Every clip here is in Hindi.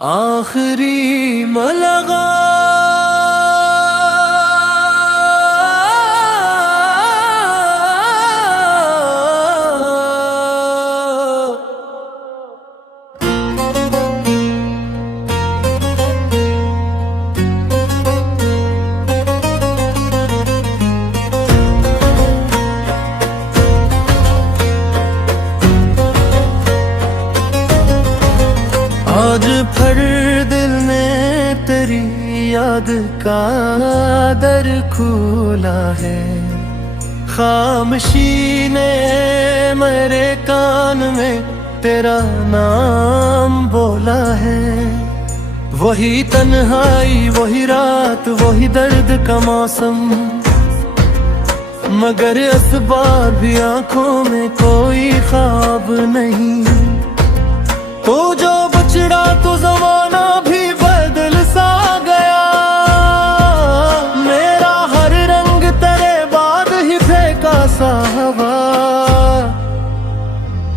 आखिरी मुलाकात आज फिर दिल में तेरी याद का दर खुला है। खामोशी ने मेरे कान में तेरा नाम बोला है। वही तन्हाई, वही रात, वही दर्द का मौसम, मगर इस बार भी आंखों में कोई ख्वाब नहीं। तो जो बछड़ा तो जमाना भी बदल सा गया, मेरा हर रंग तेरे बाद ही फेंका सा हवा।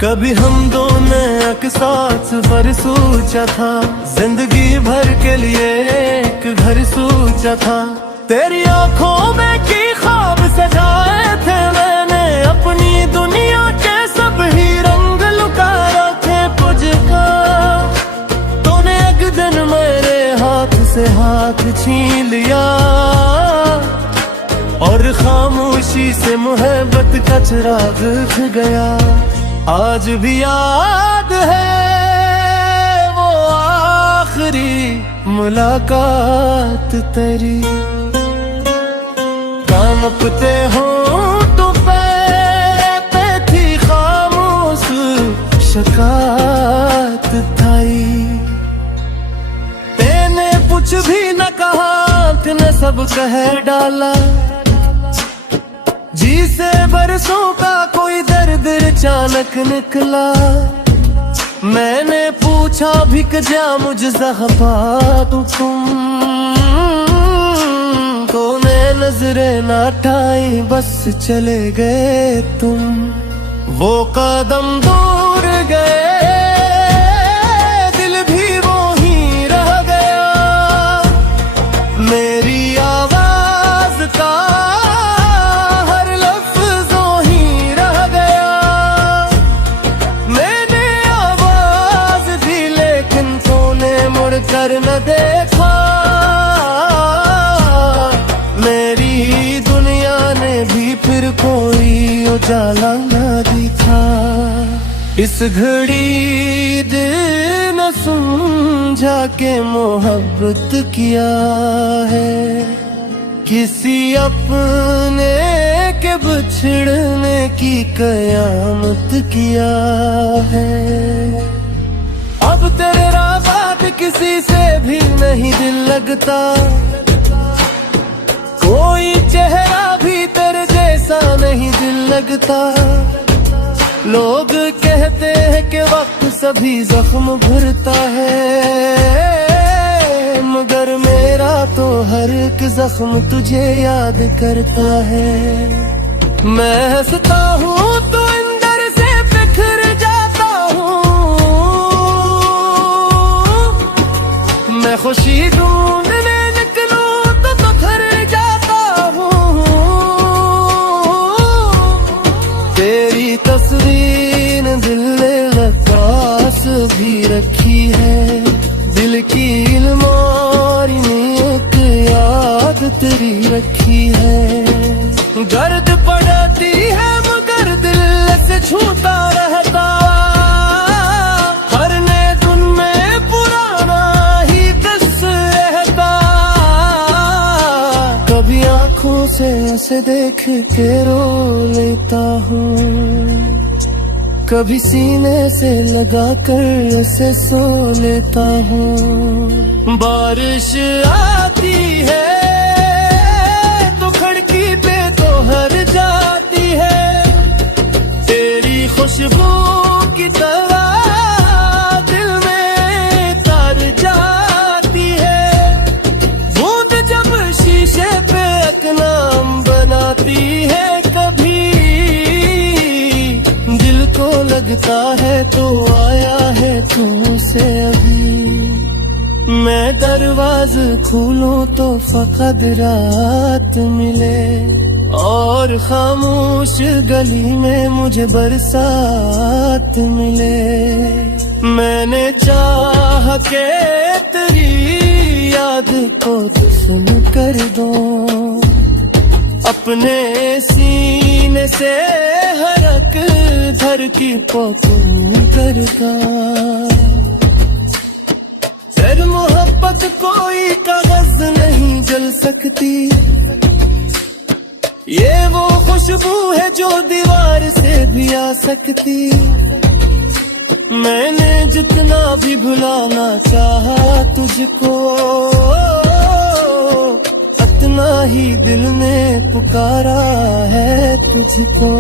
कभी हम दोनों एक साथ सफर सोचा था, जिंदगी भर के लिए एक घर सोचा था। तेरी आंखों में की ख्वाब सजाए थे मैंने, अपनी दुनिया के सब ही रंग लुका रखे पुझका। तूने एक दिन मेरे हाथ से हाथ छीन लिया, और खामोशी से मोहब्बत का चिराग बुझ गया। आज भी याद है वो आखिरी मुलाकात तेरी। कांपते होंठों पे थी खामोश शिकायत थाई। तेने कुछ भी न कहा, तूने सब कह डाला। जी से बरसों का कोई दर्द अचानक निकला। मैंने पूछा भी क्या मुझ ज़ख्मा तुम, तूने नजरें न हटाई, बस चले गए तुम। वो कदम दूर गए, दिल भी वो ही रह गया। मेरी आवाज का हर लफ्ज ही रह गया। मैंने आवाज दी लेकिन तूने मुड़ कर न देखा। मेरी दुनिया ने भी फिर कोई उजाला न दिखा। इस घड़ी दिल न समझा के मोहब्बत किया है, किसी अपने के बिछड़ने की कयामत किया है। अब तेरा बात किसी से भी नहीं दिल लगता, कोई चेहरा भी तेरे जैसा नहीं दिल लगता। लोग कहते हैं कि वक्त सभी जख्म भरता है, मगर मेरा तो हर एक जख्म तुझे याद करता है। मैं हंसता हूँ तो अंदर से बिखर जाता हूँ, मैं खुशी ढूंढने निकलूं तो थर जाता हूँ। तेरी तस्वीर दिल ने पास भी रखी है, दिल की अलमारी में एक याद तेरी रखी है। गर्द पड़ती है मगर दिल से छूता रहता, हर नए दिन में पुराना ही दस रहता। कभी आंखों से ऐसे देख के रो लेता हूँ, कभी सीने से लगा कर ऐसे सो लेता हूँ। बारिश आती है तो खिड़की पे तो हर जाती है, तेरी खुशबू की तरह दिल में तर जाती है। बूंद जब शीशे पे एक नाम बनाती है, कभी दिल को लगता है तो आया है तुमसे अभी। मैं दरवाज खोलूं तो फकत रात मिले, और खामोश गली में मुझे बरसात मिले। मैंने चाहा के तेरी याद को दफन कर दूं, अपने सीने से हरक धरती को तुम करता। तेरी मोहब्बत कोई कागज नहीं जल सकती, ये वो खुशबू है जो दीवार से भी आ सकती। मैंने जितना भी भुलाना चाहा तुझको, उतना ही दिल ने पुकारा है तुझको।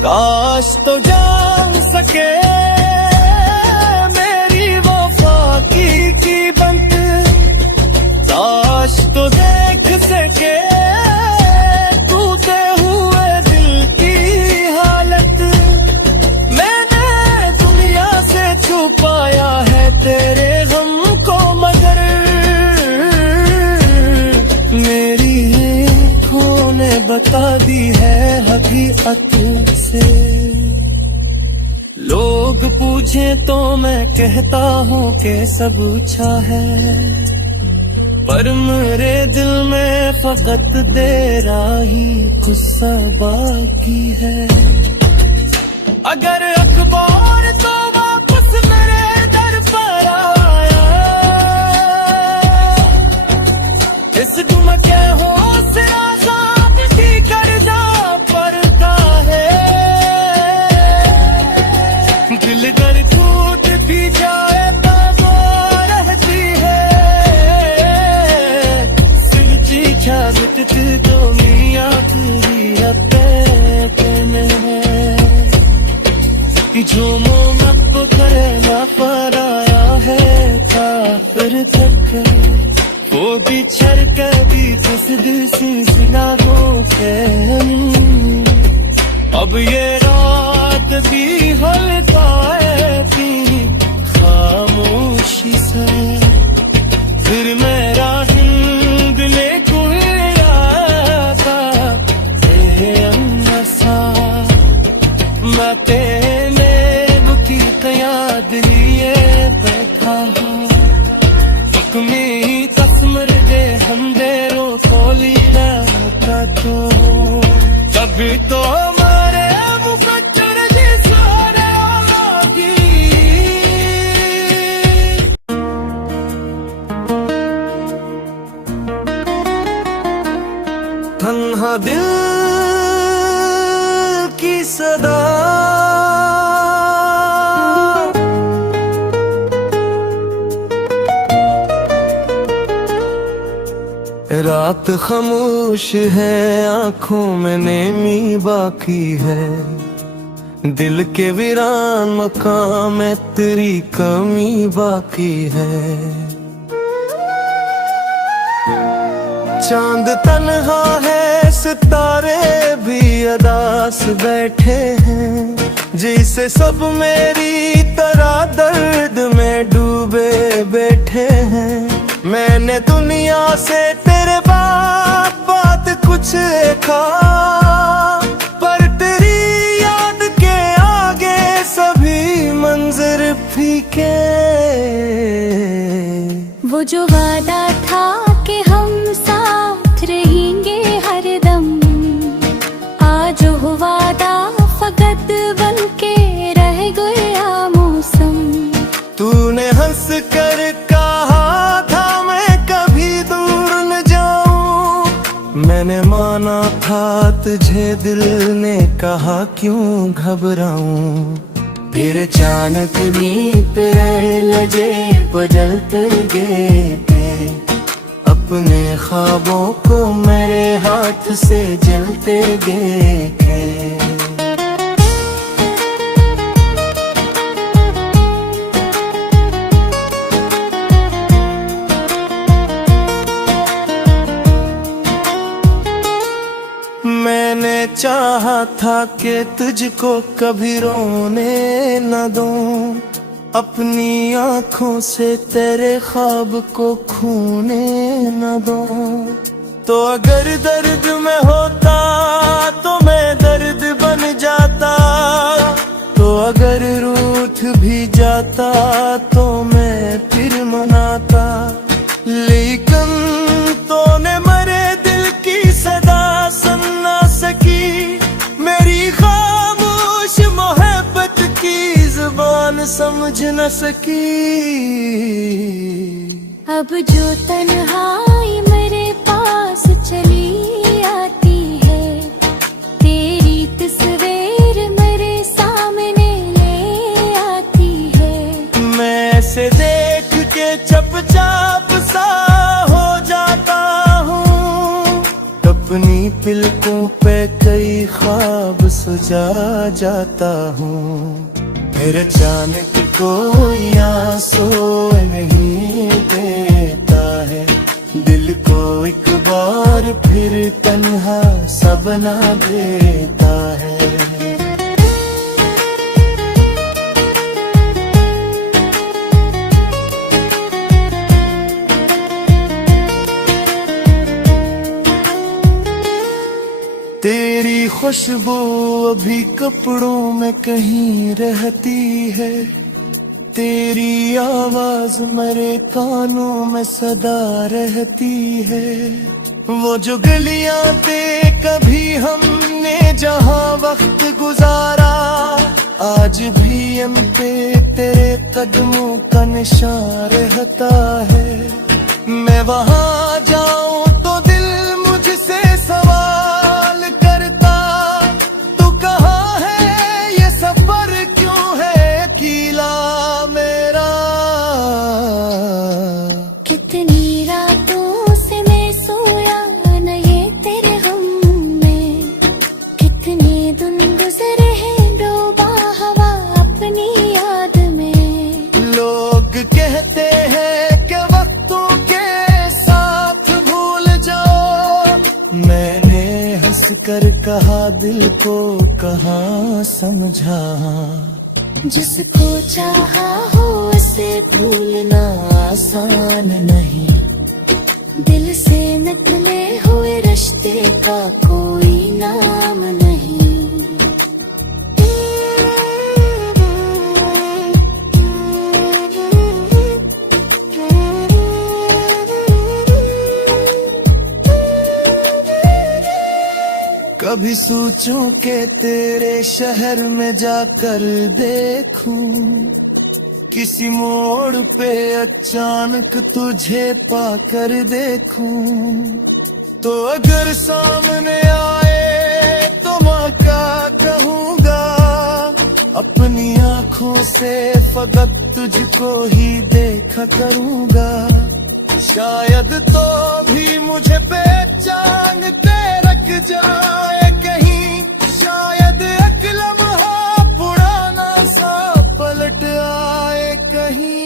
काश तो जान सके मेरी वफा की कीमत, काश तो देख सके टूटे हुए दिल की हालत। मैंने दुनिया से छुपाया है तेरे गम को, मगर मेरी आँखों ने बता दी है हकीकत से। लोग पूछे तो मैं कहता हूँ कि सब अच्छा है, पर मेरे दिल में फकत तेरा ही गुस्सा बाकी है। अगर अखबार तो वापस मेरे दर पर आया, इस गुम के हौसला साबिती करना पड़ता है। दिल कर टूट भी जाए तो वो रहती है, सिर्फ क्या मिटती तो मियाँ तेरी अते में है। कि जो मोहब्ब करे ना पराया है काफिर तक, वो बिछड़ कर भी सी सिलाबों के। अब ये रात भी हल्का की खामोशी से, फिर मेरा हिंद ले कोई आता सा। मैं तेरे बुकी याद लिए बैठा हूँ, एक में तस्मर दे हम देरो खोली ना होता तो। कभी तो हमारे मुकद्दर जी सारे औलादी, तन्हा दिल की सदा रात खामोश है, आंखों में नेमी बाकी है। दिल के वीरान मकाम में तेरी कमी बाकी है। चांद तन्हा है, सितारे भी अदास बैठे हैं, जिसे सब मेरी तरह दर्द में डूबे बैठे हैं। मैंने दुनिया से तेरे बात कुछ देखा, पर तेरी याद के आगे सभी मंजर फीके। वो जो वादा था कि हम साथ रहेंगे हरदम, आज वो वादा फकत बन के रह गया मौसम। तूने हंस कर कहा था मैं कभी दूर न जाऊं, मैंने माना था तुझे, दिल ने कहा क्यों घबराऊं। फिर अचानक नींद लजे बदलते गए, अपने ख्वाबों को मेरे हाथ से जलते गए। मैंने चाहा था कि तुझको कभी रोने न दूं, अपनी आँखों से तेरे ख्वाब को खूने न दो। तो अगर दर्द में होता तो मैं दर्द बन जाता, तो अगर रूठ भी जाता तो मैं फिर मनाता। लेकिन तूने मरे दिल की सदा सुन ना सकी, मेरी खामोश मोहब्बत की जुबान समझ न सकी। अब जो तन्हाई मेरे पास चली आती है, तेरी तस्वीर मेरे सामने ले आती है। मैं ऐसे देख के चुपचाप सा हो जाता हूँ, अपनी पलकों पे कई ख्वाब सजा जाता हूँ। फिर अचानक कोई आंसू नहीं देता है, दिल को एक बार फिर तन्हा सा बना देता है। तेरी खुशबू अभी कपड़ों में कहीं रहती है, तेरी आवाज मेरे कानों में सदा रहती है। वो जो गलियां थे कभी हमने जहां वक्त गुजारा, आज भी हम पे तेरे कदमों का निशान रहता है। मैं वहां जाऊं तो दिल मुझसे सवाल करता, तू कहाँ है, ये सफर क्यों है अकेला मेरा। कितनी रातों से मैं सोया न ये तेरे गम में, कितने दिन गुजरे हैं डूबा हवा अपनी याद में। लोग कहते हैं कि वक्तों के साथ भूल जाओ, मैंने हंस कर कहा दिल को कहाँ समझा। जिसको चाहा हो उसे भूलना आसान नहीं, दिल से निकले हुए रिश्ते का कोई नाम नहीं। कभी सोचूं कि तेरे शहर में जाकर देखूं, किसी मोड़ पे अचानक तुझे पाकर देखूं। तो अगर सामने आए तो माँ क्या कहूँगा, अपनी आँखों से फकत तुझको ही देखा करूँगा। शायद तो भी मुझे पहचान के रख जाए कहीं, शायद एक लम्हा पुराना सा पलट आए कहीं।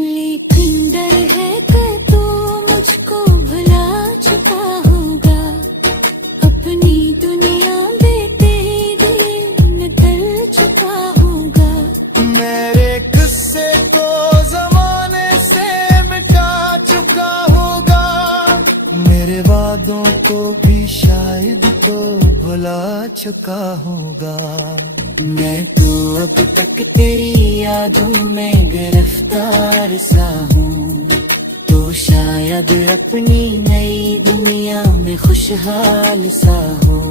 लेकिन डर है कि तू मुझको भुला चुका होगा, अपनी दुनिया में तेरे दिल निकल चुका होगा। मेरे किस्से को जमाने से मिटा चुका होगा, मेरे वादों को भी शायद तो भुला चुका होगा। मैं तो अब तक तेरी यादों में गिरफ्तार सा हूँ, तो शायद अपनी नई दुनिया में खुशहाल सा हूँ।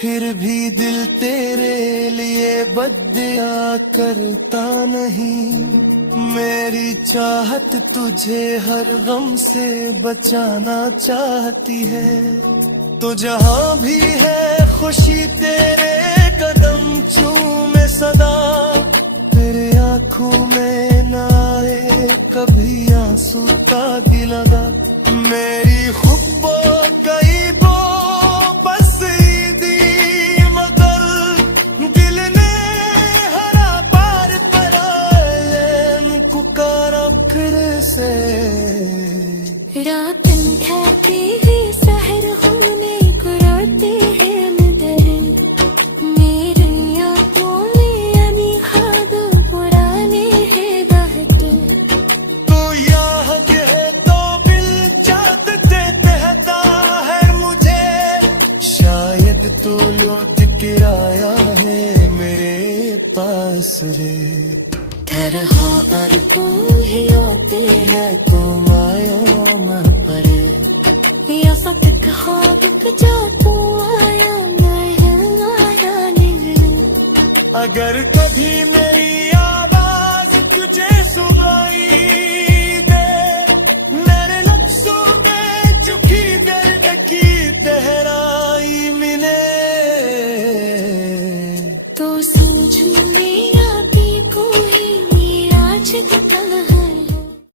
फिर भी दिल तेरे लिए बद्दुआ करता नहीं, मेरी चाहत तुझे हर गम से बचाना चाहती है। तो जहाँ भी है खुशी तेरे कदम चूमे सदा, तेरे आँखों में न आए कभी आंसू का गिला। मेरी खुब्बो कई बो बस दी, मगर दिल ने हरा पार पर आए तुझे। ठहरा और तू ही आते है तू